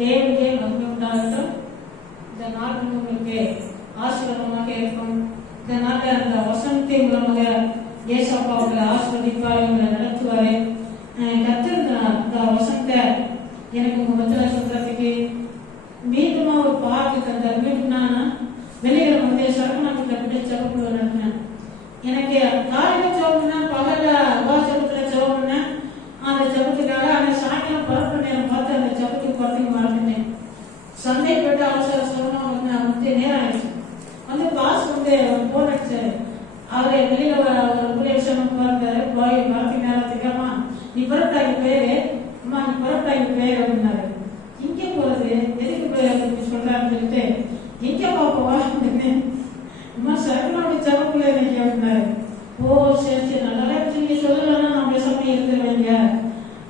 தேவையே நன்மை உண்டாகட்டும் இந்த நாள் உங்களுக்கு ஆசீர்வாதமாக இருக்கும். இந்த நாட்டை அந்த வசனத்தின் மூலமாக ஏசப்பா உங்களை ஆசீர்வதிப்பார் உங்களை நடத்துவாரு அஹ் கர்த்தர் இந்த இந்த வசனத்தை எனக்கு உங்க மத்தியில் சொல்றதுக்கு மீண்டுமா ஒரு பார்க்கு தந்தார் மீண்டும்னா வெளியில வந்து சரவணாக்கிட்ட போய் செவப்புல நடத்தினேன் எனக்கு காலையில செவப்புனா பகல்ல உபாசத்துல செவப்புனா அந்த செவத்துக்காக அந்த சாயங்காலம் பரப்பு நேரம் பார்த்து அந்த செவத்துக்கு போறதுக்கு மறந்துட்டேன் சண்டை போயிட்டு அவசர அவசரமா வந்து வந்து நேரம் ஆயிடுச்சு வந்து பாஸ் வந்து போன் அடிச்சாரு அவரு வெளியில ஒரு ஒரு புரிய விஷயம் போறாரு போய் பார்த்து அம்மா நீ புறப்பட்டாங்க பேரு அம்மா நீ புறப்பட்டாங்க பேரு அப்படின்னாரு இங்க போறது எதுக்கு போய் அப்படி சொல்றாருன்னு சொல்லிட்டு எங்க பாப்பா அம்மா சரவணோட சவப்புல எனக்கு அப்படின்னாரு ஓ சரி சரி நல்லா இருந்துச்சு நீங்க சொல்லலன்னா நான் பேசாம இருந்துருவேங்க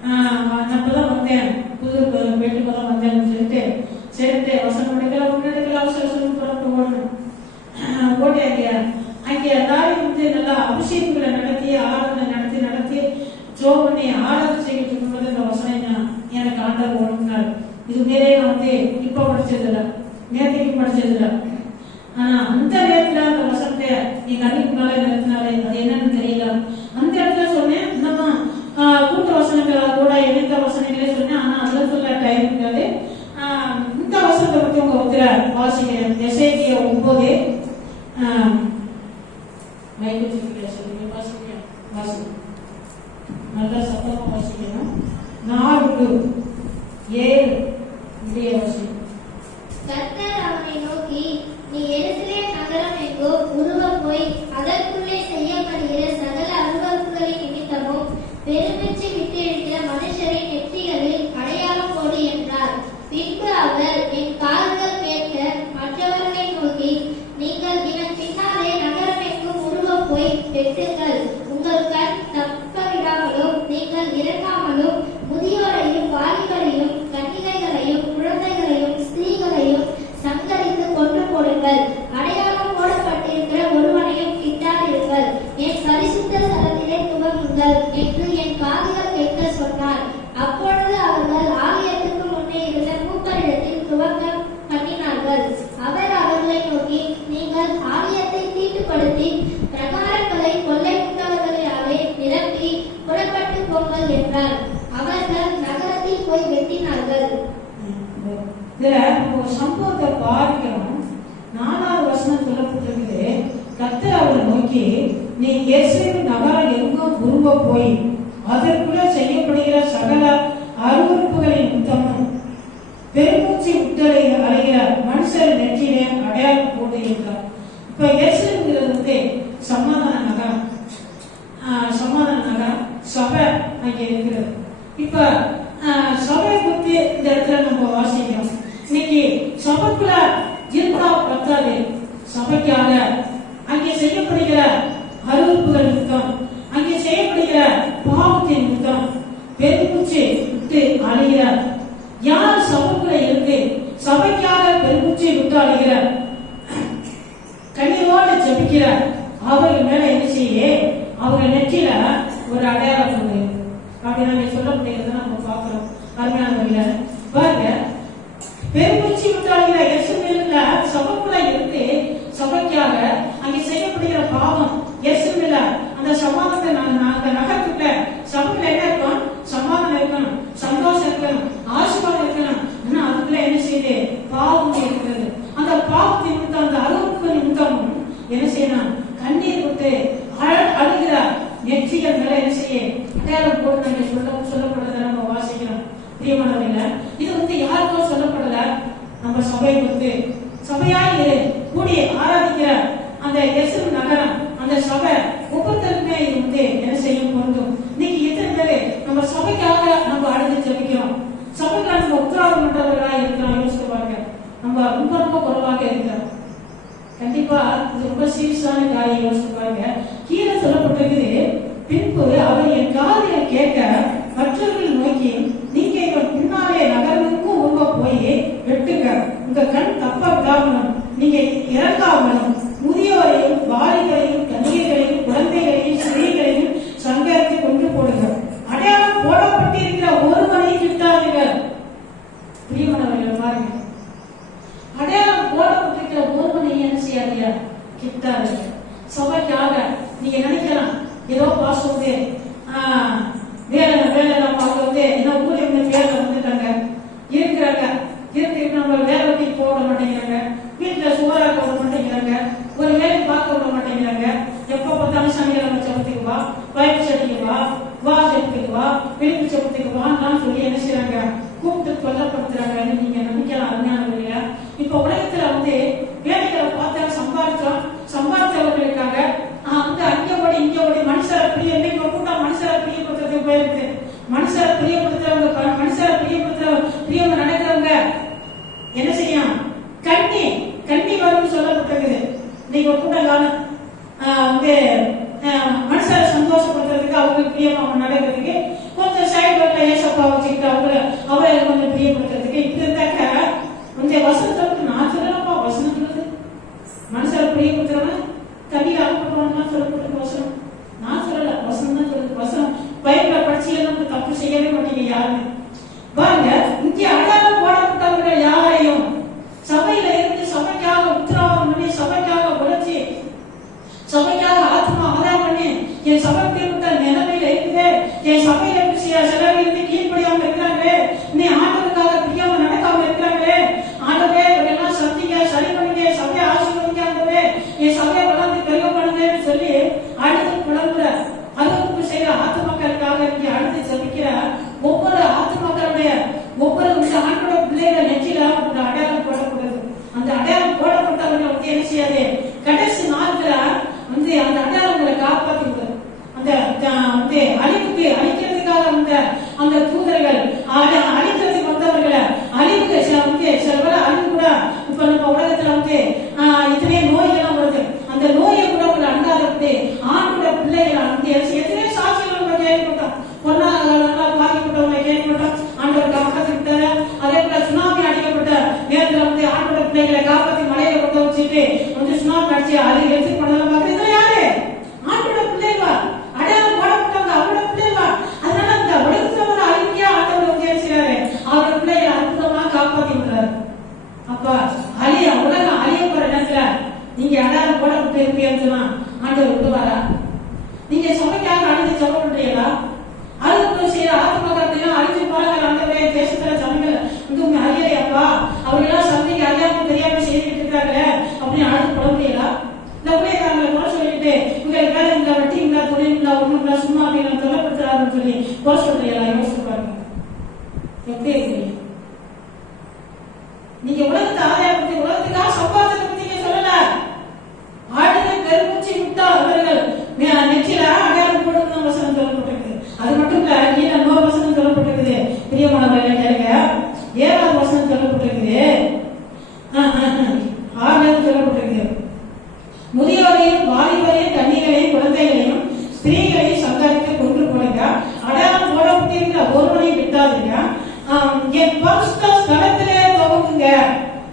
நான் இப்பதான் வந்தேன் புது வீட்டுக்கு தான் வந்தேன்னு சொல்லிட்டு சரிட்டு வசனம் எடுக்கல ஒன்று எடுக்கல அவசர சொல்லி புறப்பட்டு ஓடணும் ஓடி அங்கே அங்கே எல்லாரும் வந்து நல்லா அபிஷேகங்களை நடத்தி ஆராதனை நடத்தி நடத்தி ஜோ பண்ணி ஆராதனை செய்கிட்டு இருக்கும்போது இந்த வசனம் நான் எனக்கு ஆண்டவர் ஒழுங்கினார் இது மேலே நான் வந்து இப்ப படிச்சதில்ல நேற்றுக்கு படிச்சதில்ல ஆனா அந்த நேரத்துல அந்த வசனத்தை நீ கண்ணுக்கு மேல நிறுத்தினாலே அது என்னன்னு தெரியல அந்த இடத்துல சொன்னேன் நம்ம கூட்ட வசனங்கள் கூட இணைந்த வசனங்களே சொன்னேன் ஆனா அதுல சொல்ல டைம் இருக்காது இந்த வசனத்தை பத்தி உங்க ஒத்துற வாசிக்கிறேன் எஸ்ஐடிய ஒன்பது வாசிக்க நல்லா சத்தமா வாசிக்கணும் நாலு ஏழு இப்படியே வாசிக்கணும் கர்த்தர் அவனை நோக்கி நீ எருசலேம் நகரம் எங்கோ உருவம் போய் அதற்குள்ளே செய்யப்படுகிற சகல அருவருப்புகளின் நிமித்தமும் பெருமிச்சு விட்டிருக்கிற மனுஷரின் நெற்றிகளில் அடையாளம் போடு என்றார் பின்பு அவர் என் கால்கள் கேட்க மற்றவர்களை நோக்கி நீங்கள் இதன் பின்னாலே நகரம் எங்கும் உருவம் போய் வெட்டுங்கள் உங்கள் கண் தப்ப விடாமலும் நீங்கள் இறங்காமலும் முதியோரையும் வாலிபரையும் கன்னிகைகளையும் குழந்தைகளையும் ஸ்திரீகளையும் சங்கரித்து கொண்டு போடுங்கள் அடையாளம் போடப்பட்டிருக்கிற ஒருவனையும் கிட்டாதிருங்கள் என் பரிசுத்த ஸ்தலத்திலே துவங்குங்கள் என்று என் காதுகள் கேட்க சொன்னார் அப்பொழுது அவர்கள் ஆலயத்துக்கு முன்னே இருந்த மூப்பரிடத்தில் துவங்க பண்ணினார்கள் அவர் அவர்களை நோக்கி நீங்கள் ஆலயத்தை தீட்டுப்படுத்தி பிரகாரங்களை கொள்ளை உண்டவர்களாலே நிரப்பி புறப்பட்டு போங்கள் என்றார் அவர்கள் நகரத்தில் போய் வெட்டினார்கள் இதுல நம்ம ஒரு சம்பவத்தை பாதிக்கணும் நாலாவது வசனம் சொல்லப்பட்டிருக்குது கர்த்தர் அவரை நோக்கி நீ எருசலேம் நகரம் எங்கும் உருவ போய் அதற்குள்ள செய்யப்படுகிற சகல அருவருப்புகளின் நிமித்தமும் பெருமூச்சு விட்டலை அலைகிற மனுஷர் நெற்றிலே அடையாளம் போட்டு இப்ப எருசலேம்ங்கிறது வந்து சமாதான நகரம் சமாதான நகரம் சபை அங்கே இருக்கிறது. இப்ப சபை பத்தி இந்த இடத்துல நம்ம வாசிக்கிறோம். இன்னைக்கு சபைக்குள்ள இருந்தா பத்தாது. சபைக்காக அங்கே செய்யப்படுகிற அருவறுப்புகள் நிமித்தம் அங்கே செய்யப்படுகிற பாவத்தின் நிமித்தம் பெருமூச்சு விட்டு அழுகிறார் யார் சபைக்குள்ள இருந்து சபைக்காக பெருமூச்சு விட்டு அழுகிறார் கண்ணீரோடு ஜபிக்கிறார். அவர்கள் மேல என்ன செய்ய? அவங்க நெற்றியில ஒரு அடையாளம் கொண்டு அப்படின்னு நாங்க சொல்லப்படுகிறத நம்ம பார்க்கிறோம். அருமையானவர்கள பாருங்க. பெருமூச்சு விட்டாளிகிற எசுமில்ல சபைக்குள்ள இருந்து சபைக்காக அங்கே செய்யப்படுகிற பாவம் எசுமில்ல அந்த சமாதானத்தை நாங்க அந்த நகரத்துக்குள்ள சபைக்குள்ள என்ன இருக்கும் சமாதானம் இருக்கணும் சந்தோஷம் இருக்கணும் ஆசீர்வாதம் இருக்கணும் ஆனா அதுக்குள்ள என்ன செய்யுது பாவம் இருக்கிறது அந்த பாவத்தின் நிமித்தம் அந்த அருவருப்பு நிமித்தமும் என்ன செய்யணும் கண்ணீர் விட்டு அழ- அழுகிற நெற்றிகள் மேல என்ன செய்ய அடையாளம் போட்டு நாங்க சொல்ல சொல்லப்படுறத நம்ம வாசிக்கிறோம் பிரியமானவர்கள இது வந்து யாருக்கும் சொல்லப்படல நம்ம சபை வந்து சபையாய் இரு கூடி ஆராதிக்கிற அந்த எசுரு நகரம் அந்த சபை ஒவ்வொருத்தருக்குமே இது வந்து என்ன செய்யும் பொருந்தும். இன்னைக்கு எத்தனை பேரு நம்ம சபைக்காக நம்ம அழுது ஜபிக்கிறோம்? சபைக்காக நம்ம உத்தரவாதம் பண்றவர்களா இருக்கிறோம் யோசிச்சு பாருங்க நம்ம ரொம்ப ரொம்ப குறைவாக இருக்கிறோம். கண்டிப்பா இது ரொம்ப சீரியஸான காரியம் யோசிச்சு பாருங்க. கீழே சொல்லப்பட்டிருக்குது பின்பு அவர் என் காரியம் கேட்க மற்றவர்கள் நோக்கி நீங்க இவர் பின்னாலே நகரமுக்கும் உருவ போய் வெட்டுங்க. உங்க கண் தப்பா காரணம் நீங்க இறங்காமலும் வாரிகளை மனுஷரை பிரியப்படுத்துறவங்க மனுஷரை பிரியப்படுத்துற பிரியமா நடக்க இடத்துல வந்து எத்தனையோ நோய்கள்லாம் வருது. அந்த நோயை கூட உங்களை அண்டாத ஆண் கூட பிள்ளைகளை அனுப்பியாச்சு எத்தனை நீங்க எல்லாரும் போல பேருக்கு எழுதலாம் ஆண்டவர் விடுவாரா நீங்க சொன்னக்காக அழிஞ்சு சொல்ல பண்றீங்களா அதுக்கு செய்யற ஆத்மகத்தையும் அழிஞ்சு போறாங்க ஆண்டவரே தேசத்துல சமயம் இங்க அறியலையாப்பா எல்லாம் சந்தைக்கு அறியாம தெரியாம செய்துட்டு இருக்காங்களே அப்படின்னு அழுது போட முடியலா இந்த ஊழியக்காரங்களை கூட சொல்லிட்டு இங்க இருக்கிற இந்த வட்டி இந்த தொழில் இந்த ஒண்ணுங்களா சும்மா அப்படின்னு சொல்லப்படுத்துறாருன்னு சொல்லி போட சொல்றீங்களா? யோசிச்சு பாருங்க. எப்படி இருக்கிறீங்க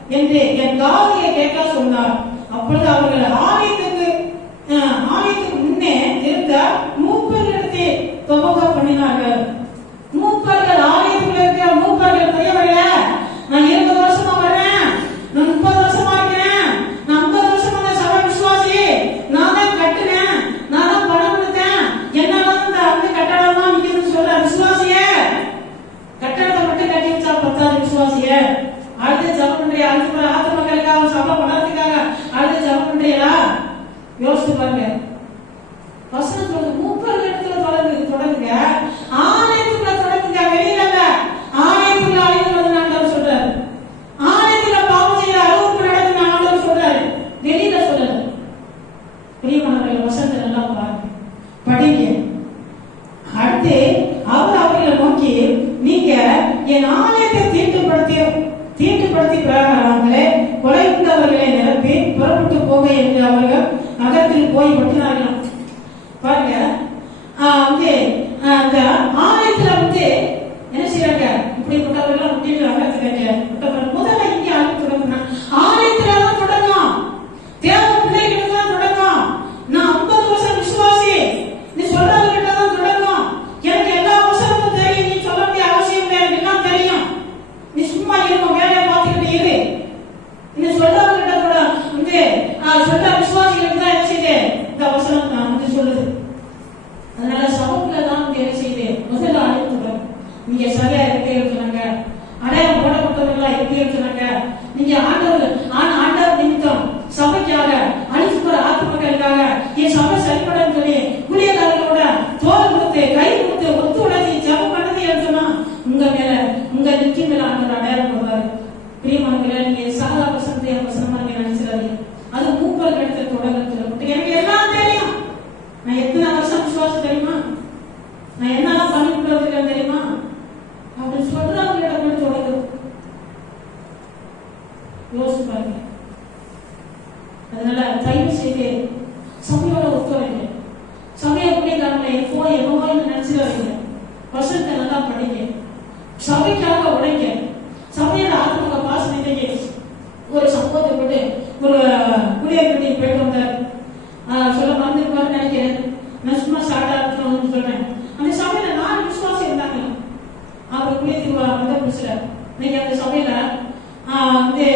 என்று என் காதியை கேட்க சொன்னார். அப்பொழுது அவர்கள் ஆவி செய்து சபையோட ஒத்துழைங்க சபையை பிடிக்காமலே எப்போ என்னவோ நினைச்சிடாதீங்க வசனத்தை நல்லா படிங்க சபைக்காக உழைக்க சபையோட ஆத்மிக பாசனையிலேயே ஒரு சம்பவத்தை போட்டு ஒரு குடியரசு போயிட்டு வந்தார் சொல்ல மறந்துருப்பாரு நினைக்கிறேன் நசுமா சாட்டா இருக்கணும்னு சொல்றேன் அந்த சபையில நாலு விசுவாசம் இருந்தாங்க அவர் குடியரசு வந்த புதுசுல இன்னைக்கு அந்த சபையில வந்து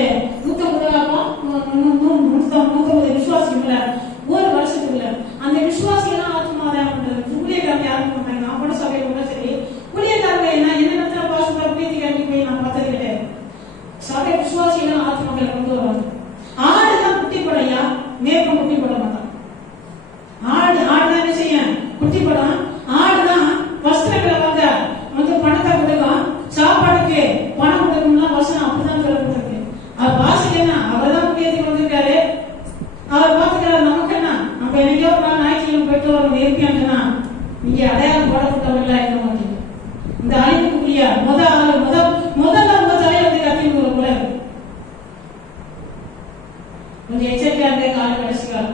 குட்டி படம் ஆடு தான் ஃபர்ஸ்ட் இருக்கிற வந்து பணத்தை கொடுக்கும் சாப்பாடுக்கு பணம் கொடுக்கும்னா வருஷம் அப்படிதான் சொல்லப்பட்டிருக்கு அவர் வாசிக்கனா அவர் தான் முக்கியத்துக்கு வந்திருக்காரு. அவர் பார்த்துக்கிறார் நமக்கு என்ன? நம்ம என்னைக்கோ ஒரு நாள் ஞாயிற்றுக்கிழமை போயிட்டு ஒரு இருக்காங்கன்னா நீங்க அடையாளம் போடப்பட்டவர்களா இருக்க மாட்டீங்க இந்த அழிவுக்குரிய முத ஆள் முத முதல்ல உங்க தலையை வந்து கத்தின்னு ஒரு குழந்தை கொஞ்சம் எச்சரிக்கையா இருந்தே காலம் கிடைச்சிக்கலாம்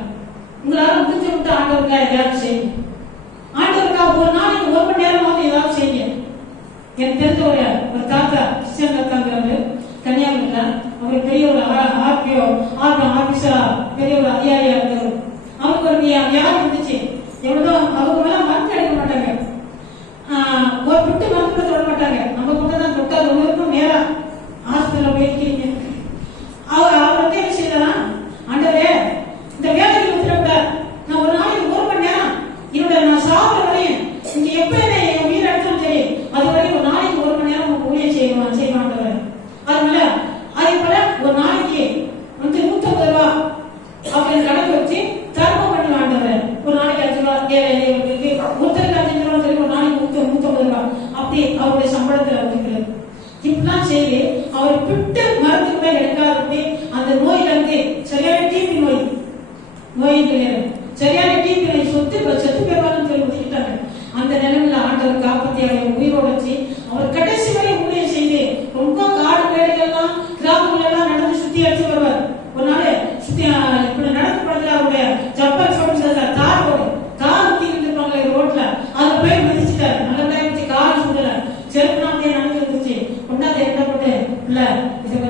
உங்களால முடிஞ்சு விட்டு ஆண்டவர்களா எல்லாரும் செய்யும் ఎంతెంతో వర్గాక శిష్యంగా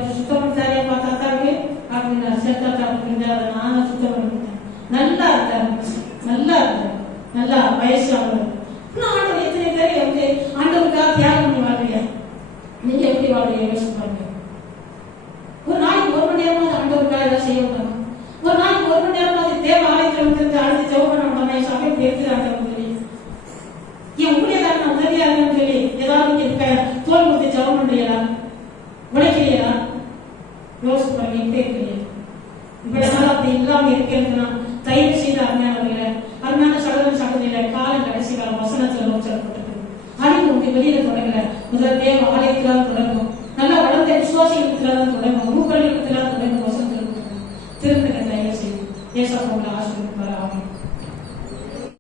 சுத்தம் சரியா பார்த்தா இருக்கு அப்படின்னு சேர்த்தா அப்படின்னு அதை சுத்தம் பண்ணிட்டேன் நல்லா நல்லா நல்லா வயசு ஆகும் ஆண்டவர் வந்து ஆண்டவருக்காக தியாகம் பண்ணி வாழ்றீங்க நீங்க எப்படி வாழ்றீங்க ஒரு நாளைக்கு ஒரு மணி நேரமாவது ஆண்டவருக்காக ஏதாவது செய்ய ஒரு நாளைக்கு ஒரு மணி நேரமாவது தேவ ஆலயத்தில் வந்து அடுத்து ஜெபம் பண்ண எப்படி இருக்குது ஆண்டவர் சொல்லி என் que